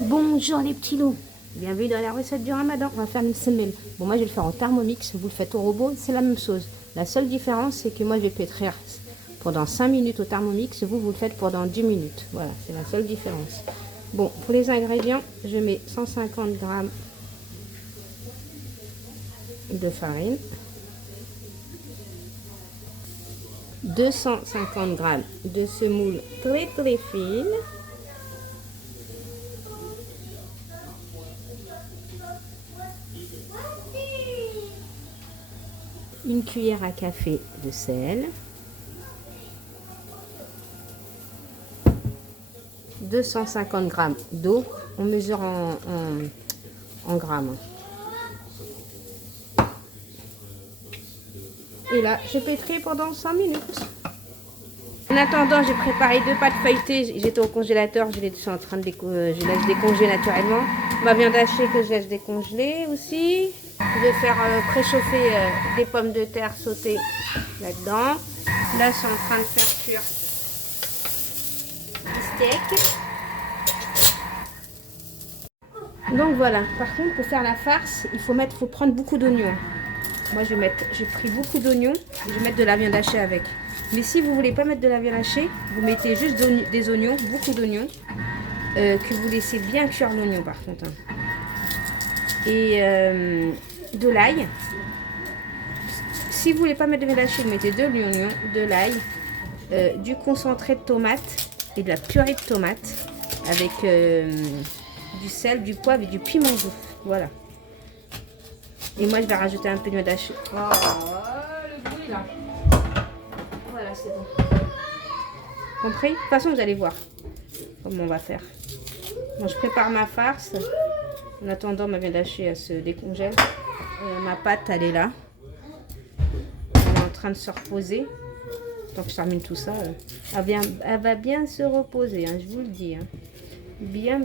Bonjour les petits loups, bienvenue dans la recette du ramadan. On va faire une semelle. Bon, moi je vais le faire en Thermomix, vous le faites au robot, c'est la même chose. La seule différence, c'est que moi je vais pétrir pendant 5 minutes au Thermomix, vous le faites pendant 10 minutes. Voilà, c'est la seule différence. Bon, pour les ingrédients, je mets 150 g de farine, 250 g de semoule très fine, une cuillère à café de sel, 250 g d'eau, on mesure en grammes. Et là, je pétris pendant 5 minutes. En attendant, j'ai préparé 2 pâtes feuilletées. J'étais au congélateur, je suis en train de je laisse décongeler naturellement. Ma viande hachée que je laisse décongeler aussi. Je vais faire préchauffer des pommes de terre sautées là-dedans. Là, je suis en train de faire cuire du steak. Donc voilà. Par contre, pour faire la farce, il faut prendre beaucoup d'oignons. Moi, j'ai pris beaucoup d'oignons. Je vais mettre de la viande hachée avec. Mais si vous voulez pas mettre de la viande hachée, vous mettez juste des oignons, beaucoup d'oignons, que vous laissez bien cuire l'oignon par contre. Et de l'ail. Si vous voulez pas mettre de viande hachée, vous mettez de l'oignon, de l'ail, du concentré de tomate et de la purée de tomate avec du sel, du poivre et du piment doux. Voilà. Et moi, je vais rajouter un peu de viande hachée. Oh, le bruit là. Voilà, c'est bon. Compris? De toute façon, vous allez voir comment on va faire. Bon, je prépare ma farce. En attendant, ma viande hachée, elle se décongèle. Ma pâte, elle est là. Elle est en train de se reposer. Tant que je termine tout ça, elle va bien se reposer, hein, je vous le dis. Hein. Bien.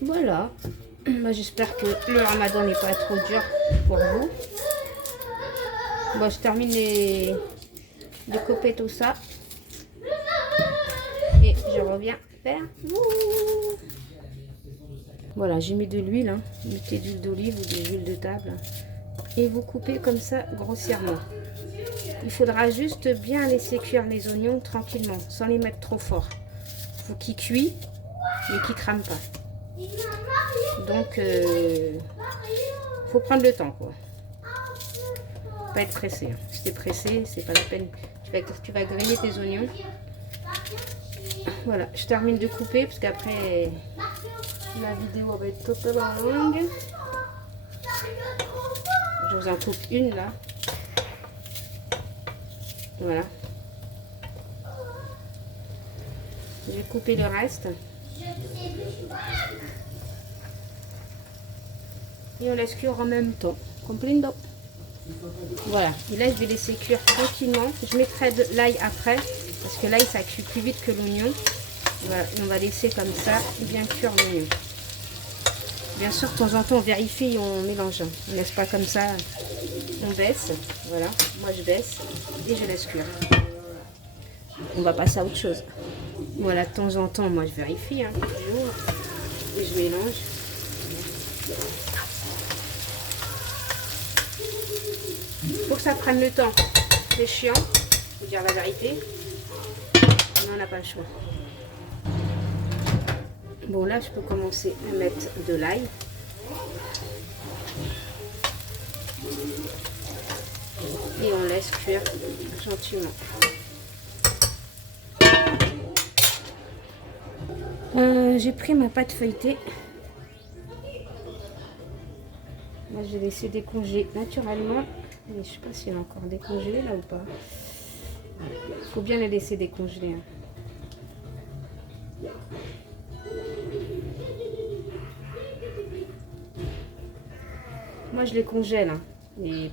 Voilà. Moi, j'espère que le ramadan n'est pas trop dur pour vous. Bon, je termine de couper tout ça. Et je reviens vers vous. Voilà, j'ai mis de l'huile. Hein. Mettez de l'huile d'olive ou de l'huile de table. Et vous coupez comme ça grossièrement. Il faudra juste bien laisser cuire les oignons tranquillement, sans les mettre trop fort. Il faut qu'ils cuisent, mais qu'ils ne crament pas. Donc, faut prendre le temps, quoi. Pas être pressé. Hein. Si t'es pressé, c'est pas la peine. Tu vas griller tes oignons. Voilà, je termine de couper parce qu'après la vidéo va être totalement longue. Je vous en coupe une là. Voilà. Je vais couper le reste. Et on laisse cuire en même temps. Comprendo? Voilà. Et là, je vais laisser cuire tranquillement. Je mettrai de l'ail après. Parce que l'ail, ça cuit plus vite que l'oignon. Voilà. Et on va laisser comme ça bien cuire l'oignon. Bien sûr, de temps en temps, on vérifie et on mélange. On ne laisse pas comme ça. On baisse. Voilà. Moi, je baisse. Et je laisse cuire. On va passer à autre chose. Voilà, de temps en temps, moi, je vérifie. Hein, toujours. Et je mélange. Faut que ça prenne le temps. C'est chiant, faut dire la vérité. Mais on n'a pas le choix. Bon, là, je peux commencer à mettre de l'ail. Et on laisse cuire gentiment. J'ai pris ma pâte feuilletée. Là, je vais laisser décongeler naturellement. Mais je ne sais pas si elle est encore décongelée là ou pas. Il faut bien la laisser décongeler. Hein. Moi, je les congèle. Hein. Et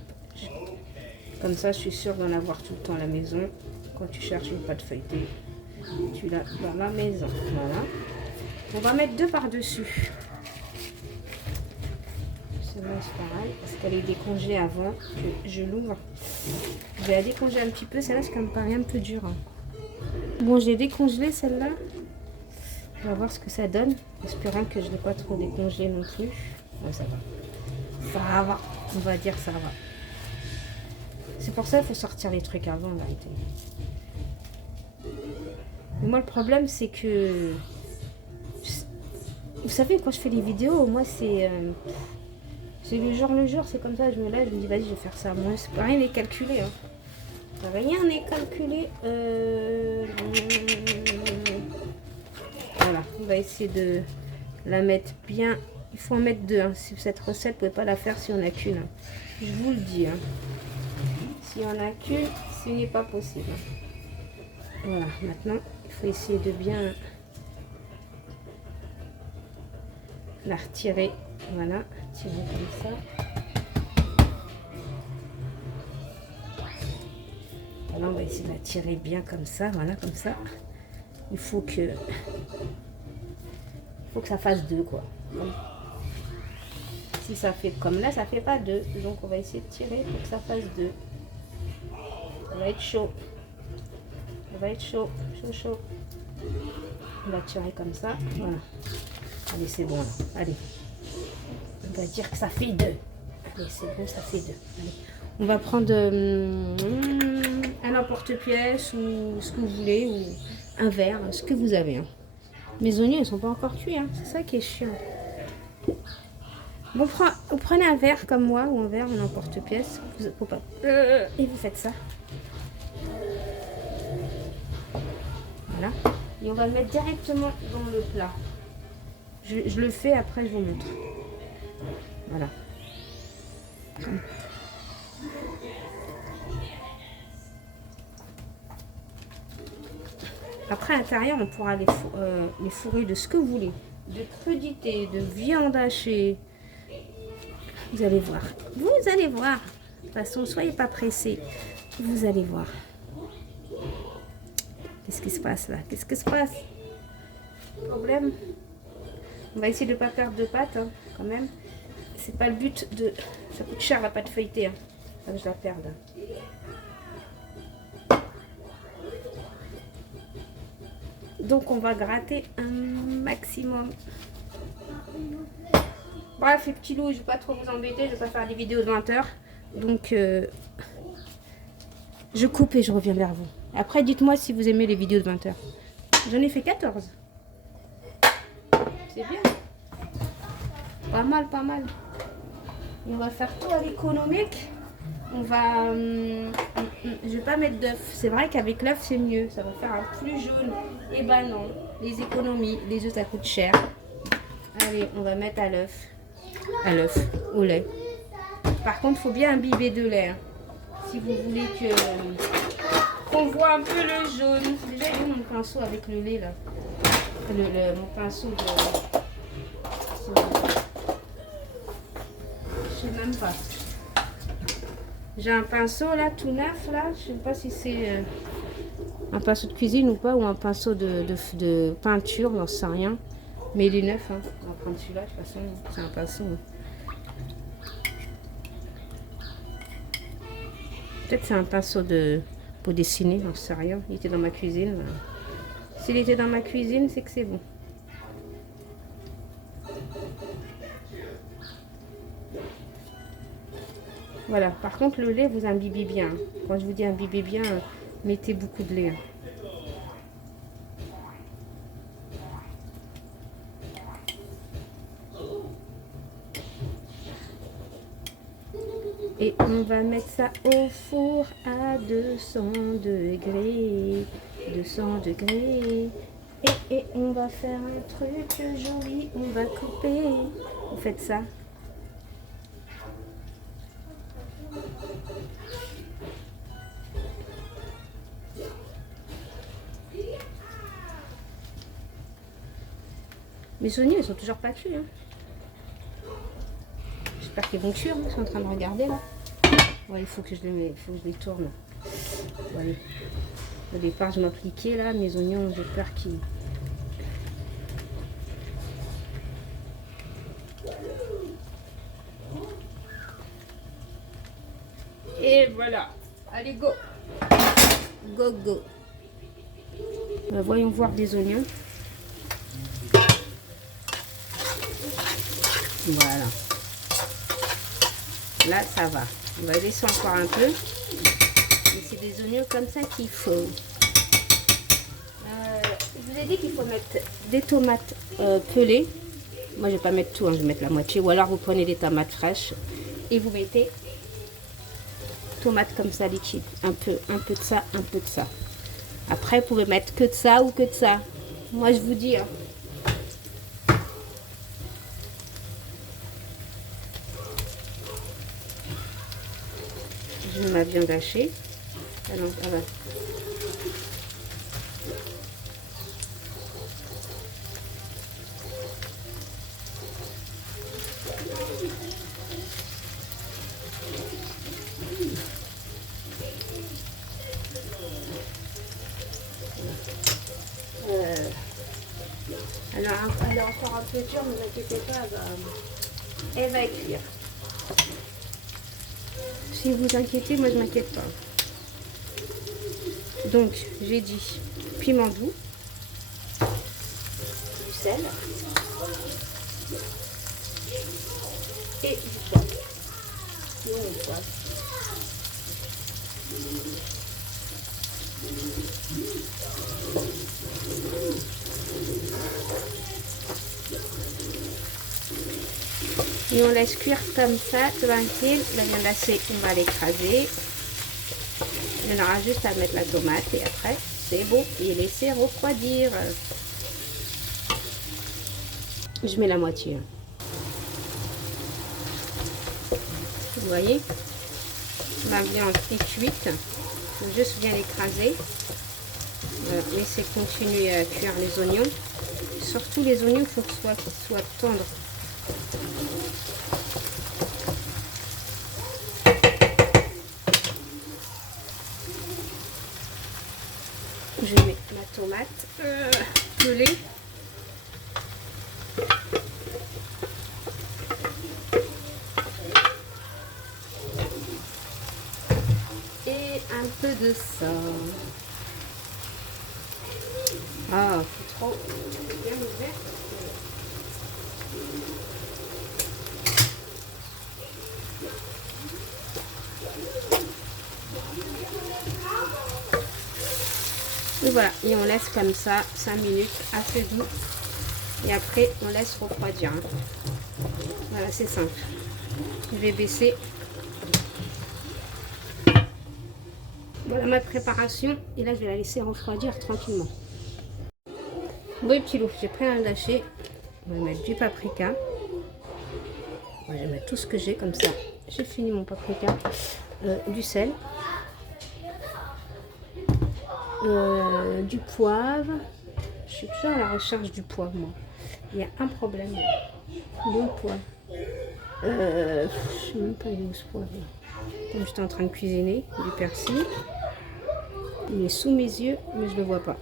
comme ça, je suis sûre d'en avoir tout le temps à la maison. Quand tu cherches une pâte feuilletée, tu l'as dans la maison. Voilà. On va mettre 2 par-dessus. Celle-là, c'est pareil, parce qu'elle est décongelée avant que je l'ouvre. Je vais la décongeler un petit peu. Celle-là, ça me paraît un peu dur. Hein. Bon, j'ai décongelé celle-là. On va voir ce que ça donne. Espérant que je ne l'ai pas trop décongelé non plus. Ouais, ça va. Ça va. On va dire ça va. C'est pour ça qu'il faut sortir les trucs avant, en vérité. Mais moi, le problème, c'est que... Vous savez, quand je fais les vidéos, moi, c'est le jour, c'est comme ça. Je me lève, je me dis, vas-y, je vais faire ça. Moi, rien n'est calculé. Hein. Rien n'est calculé. Voilà, on va essayer de la mettre bien. Il faut en mettre deux. Hein. Si cette recette, vous ne pouvez pas la faire si on n'a qu'une. Hein. Je vous le dis. Hein. Si on n'a qu'une, ce n'est pas possible. Voilà, maintenant, il faut essayer de bien la retirer. Voilà, tirer comme ça. Voilà, on va essayer de la tirer bien comme ça. Voilà, comme ça. Il faut que ça fasse deux, quoi. Si ça fait comme là, ça fait pas deux. Donc, on va essayer de tirer pour que ça fasse deux. Ça va être chaud. Ça va être chaud, chaud, chaud. On va tirer comme ça. Voilà. Allez, c'est bon là. Allez. On va dire que ça fait deux. Allez, c'est bon, ça fait deux. Allez. On va prendre un emporte-pièce ou ce que vous voulez, ou un verre, ce que vous avez. Hein. Mes oignons, ils sont pas encore cuits. Hein. C'est ça qui est chiant. Bon, vous prenez un verre comme moi, ou un verre, un emporte-pièce. Et vous faites ça. Voilà. Et on va le mettre directement dans le plat. Je le fais, après je vous montre. Voilà. Après, à l'intérieur, on pourra les fourrer de ce que vous voulez. De crudités, de viande hachée. Vous allez voir. Vous allez voir. De toute façon, soyez pas pressés. Vous allez voir. Qu'est-ce qui se passe là? Qu'est-ce qui se passe? Problème? On va essayer de ne pas perdre de pâte, hein, quand même. C'est pas le but de... Ça coûte cher la pâte feuilletée. Hein. Ça, je la perde. Donc, on va gratter un maximum. Bref, les petits loups, je ne vais pas trop vous embêter. Je ne vais pas faire des vidéos de 20 h. Donc, je coupe et je reviens vers vous. Après, dites-moi si vous aimez les vidéos de 20 h. J'en ai fait 14. C'est bien. Pas mal, pas mal. Et on va faire tout à l'économique. On va... je vais pas mettre d'œuf. C'est vrai qu'avec l'œuf, c'est mieux. Ça va faire un plus jaune. Et ben non. Les économies. Les œufs, ça coûte cher. Allez, on va mettre à l'œuf. À l'œuf. Au lait. Par contre, il faut bien imbiber de lait. Hein. Si vous voulez qu'on voit un peu le jaune. Déjà, il est où mon pinceau avec le lait, là? Mon pinceau de... Je sais même pas. J'ai un pinceau là, tout neuf là. Je sais pas si c'est un pinceau de cuisine ou pas, ou un pinceau de peinture, j'en sais rien. Mais il est neuf. Hein. On va prendre celui-là, de toute façon, c'est un pinceau. Hein. Peut-être c'est un pinceau pour dessiner, j'en sais rien. Il était dans ma cuisine. S'il était dans ma cuisine, c'est que c'est bon. Voilà, par contre le lait vous imbibez bien. Quand je vous dis imbibez bien, mettez beaucoup de lait. Et on va mettre ça au four à 200 degrés. 200 degrés. Et on va faire un truc joli. On va couper. Vous faites ça. Mes oignons, ils sont toujours pas cuits. Hein. J'espère qu'ils vont cuire. Ils sont en train de regarder là. Ouais, il faut que je les tourne. Ouais. Au départ, je m'appliquais là. Mes oignons, j'ai peur qu'ils... Et voilà. Allez, go. Go, go. Voyons voir des oignons. Voilà. Là, ça va. On va laisser encore un peu. Et c'est des oignons comme ça qu'il faut. Je vous ai dit qu'il faut mettre des tomates pelées. Moi, je ne vais pas mettre tout, hein, je vais mettre la moitié. Ou alors, vous prenez des tomates fraîches et vous mettez tomates comme ça liquide. Un peu de ça, un peu de ça. Après, vous pouvez mettre que de ça ou que de ça. Moi, je vous dis... Hein. Je mets ma viande hachée. Ah non, ça va. Alors, elle est encore un peu dure, ne vous inquiétez pas, elle va cuire. Si vous inquiétez, moi je m'inquiète pas. Donc, j'ai dit piment doux, du sel et du poivre. Et on poivre. Et on laisse cuire comme ça, tranquille. La viande hachée, on va l'écraser. On aura juste à mettre la tomate et après, c'est bon. Et laisser refroidir. Je mets la moitié. Vous voyez, ma viande est cuite. Il faut juste bien l'écraser. Voilà. Laissez continuer à cuire les oignons. Surtout les oignons, il faut qu'ils soient tendres. Je mets ma tomate pelée. Et un peu de ça. Ah, c'est trop bien ouvert. Et voilà, et on laisse comme ça 5 minutes à feu doux. Et après, on laisse refroidir. Voilà, c'est simple. Je vais baisser. Voilà ma préparation. Et là, je vais la laisser refroidir tranquillement. Bon, petit loup, j'ai pris un lâcher. On va mettre du paprika. Je vais mettre tout ce que j'ai comme ça. J'ai fini mon paprika. Du sel. Du poivre. Je suis toujours à la recherche du poivre, moi. Il y a un problème. Le poivre. Je ne sais même pas où ce poivre. Comme j'étais en train de cuisiner, du persil. Il est sous mes yeux, mais je ne le vois pas.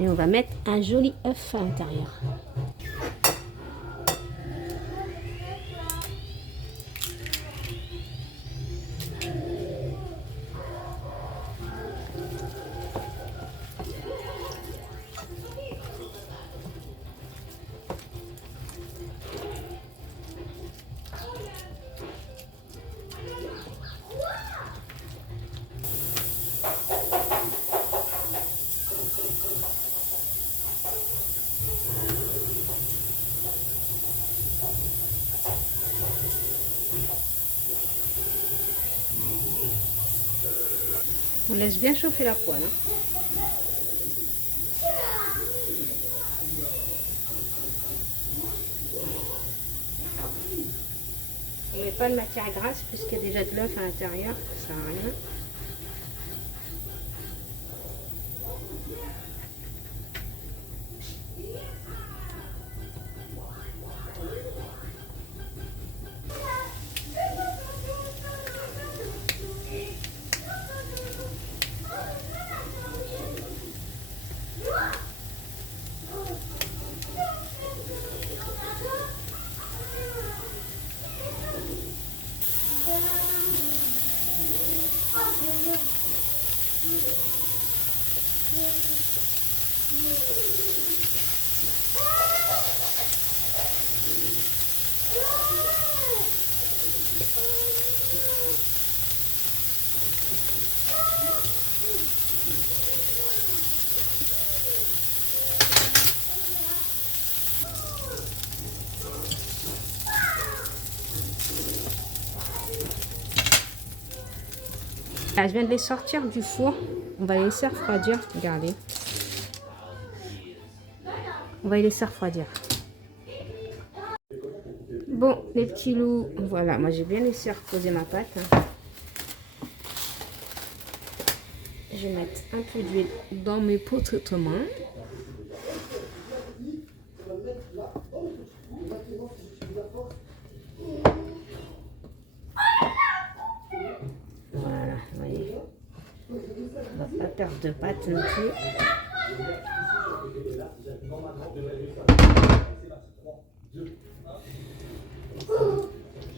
Et on va mettre un joli œuf à l'intérieur. On laisse bien chauffer la poêle. On ne met pas de matière grasse puisqu'il y a déjà de l'œuf à l'intérieur, ça sert à rien. Là, je viens de les sortir du four. On va les laisser refroidir. Regardez. On va les laisser refroidir. Bon, les petits loups, voilà. Moi, j'ai bien laissé reposer ma pâte. Je vais mettre un peu d'huile dans mes pots de main. Voilà, vous voyez. On va pas perdre de pâte non plus.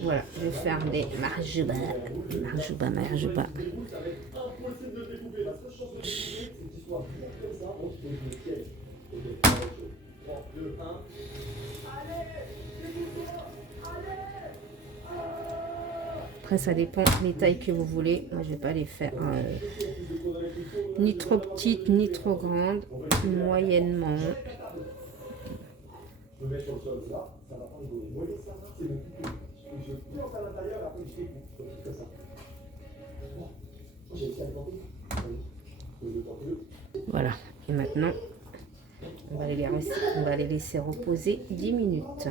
Voilà, je vais faire des marjouba. Marjouba. Après, ça dépend des tailles que vous voulez. Moi, je vais pas les faire ni trop petites, ni trop grandes. Moyennement. Voilà. Et maintenant, on va les laisser reposer 10 minutes.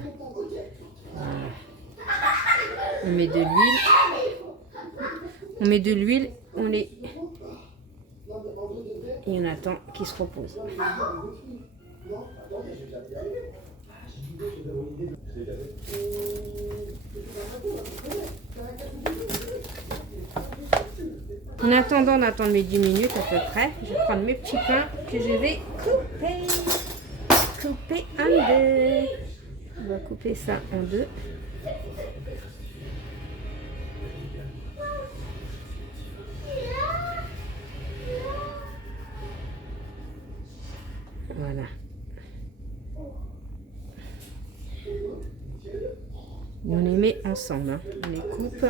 Voilà. On met de l'huile. Et on attend qu'ils se reposent. En attendant d'attendre mes 10 minutes à peu près, je vais prendre mes petits pains que je vais couper en deux. On va couper ça en deux. Voilà. Et on les met ensemble. Hein. On les coupe.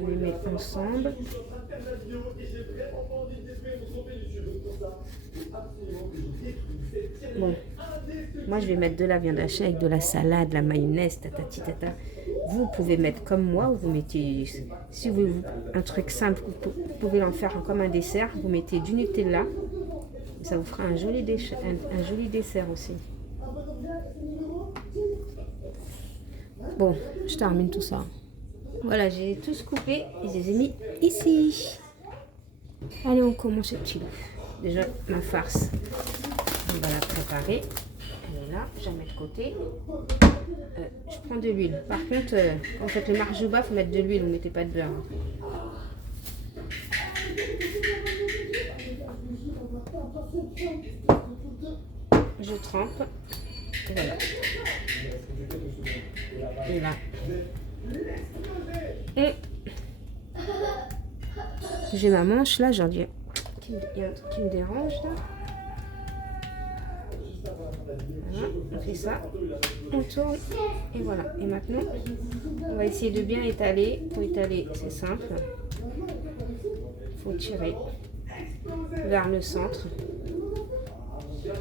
On les met ensemble. Bon. Moi, je vais mettre de la viande hachée avec de la salade, la mayonnaise, tatati tata. Vous pouvez mettre comme moi, ou vous mettez, si vous voulez un truc simple, vous pouvez en faire comme un dessert. Vous mettez du Nutella. Ça vous fera un joli dessert aussi. Bon, je termine tout ça. Voilà, j'ai tous coupé et je les ai mis ici. Allez, on commence ce petit loup. Déjà, ma farce, on va la préparer. Elle est là, je la mets de côté. Je prends de l'huile. Par contre, quand vous faites le marjouba, il faut mettre de l'huile, vous ne mettez pas de beurre. Je trempe. Voilà. Et là. Et j'ai ma manche là, j'en dis. Il y a un truc qui me dérange là. Voilà, on fait ça. On tourne. Et voilà. Et maintenant, on va essayer de bien étaler. Pour étaler, c'est simple. Il faut tirer vers le centre.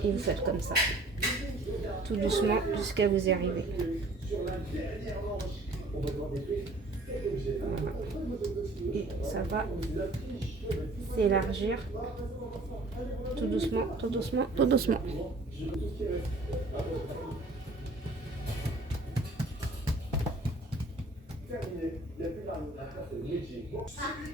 Et vous faites comme ça. Tout doucement jusqu'à vous y arriver. Voilà. Et ça va s'élargir tout doucement, tout doucement, tout doucement. Celui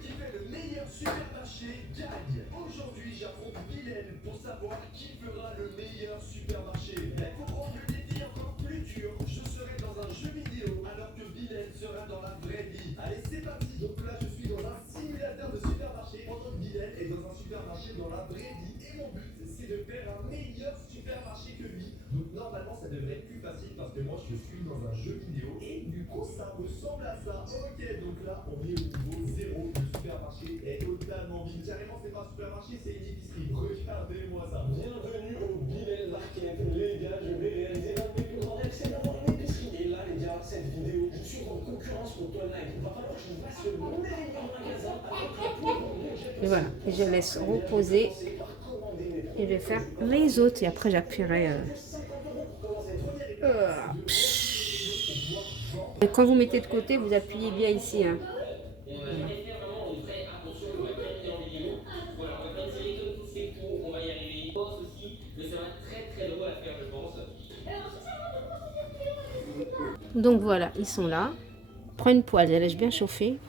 qui fait le meilleur supermarché gagne. Aujourd'hui, j'affronte Bilal pour savoir qui fera le meilleur supermarché. Mais pour rendre le défi encore plus dur, je serai dans un jeu vidéo alors que Bilal sera dans la vraie vie. Allez, c'est parti. Donc là, je suis dans un simulateur de supermarché pendant que Bilal est dans un supermarché dans la vraie vie. Et mon but, c'est de faire un meilleur supermarché que lui. Donc normalement, ça devrait être plus facile parce que moi, je suis dans un jeu vidéo et du coup, ça ressemble à ça. Ok, donc là, on est au niveau 0. Le supermarché est totalement vide. Carrément, c'est pas un supermarché, c'est une épicerie. Regardez-moi ça. Bienvenue au Bilal Market. Les gars, je vais réaliser l'un de mes plus grands rêves, c'est d'avoir une épicerie. Et là, les gars, cette vidéo, je suis en concurrence contre Nike. Il va falloir que je fasse le meilleur magasin avec le plus gros budget Et voilà, et je laisse reposer. Et je vais faire les autres et après j'appuierai. Et quand vous mettez de côté, vous appuyez bien ici. Hein. Donc voilà, ils sont là. Prends une poêle, je la laisse bien chauffer.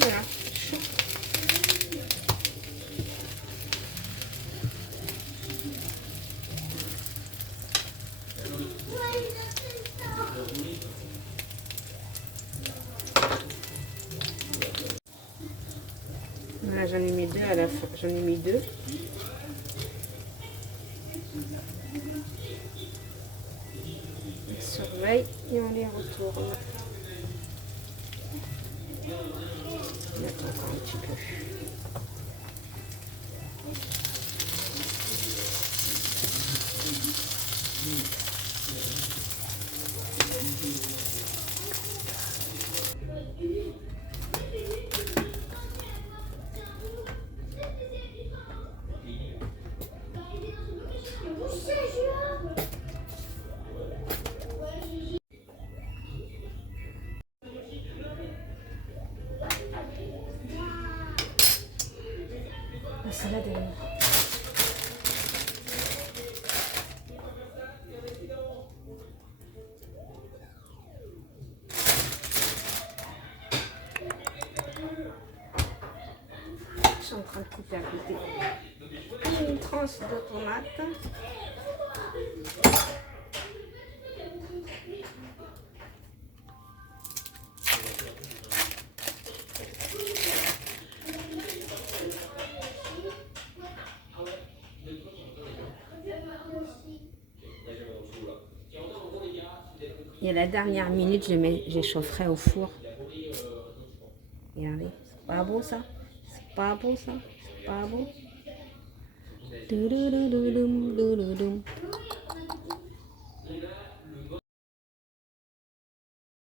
Voilà. Voilà, j'en ai mis deux à la fin. J'en ai mis deux. On surveille et on les retourne. On attend encore un petit peu. La salade est là. Je suis en train de couper à côté une tranche de tomate. Et à la dernière minute, j'échaufferai au four. Regardez, c'est pas beau ça? C'est pas beau ça? C'est pas beau? Doudoudoudoudum, doudoudum.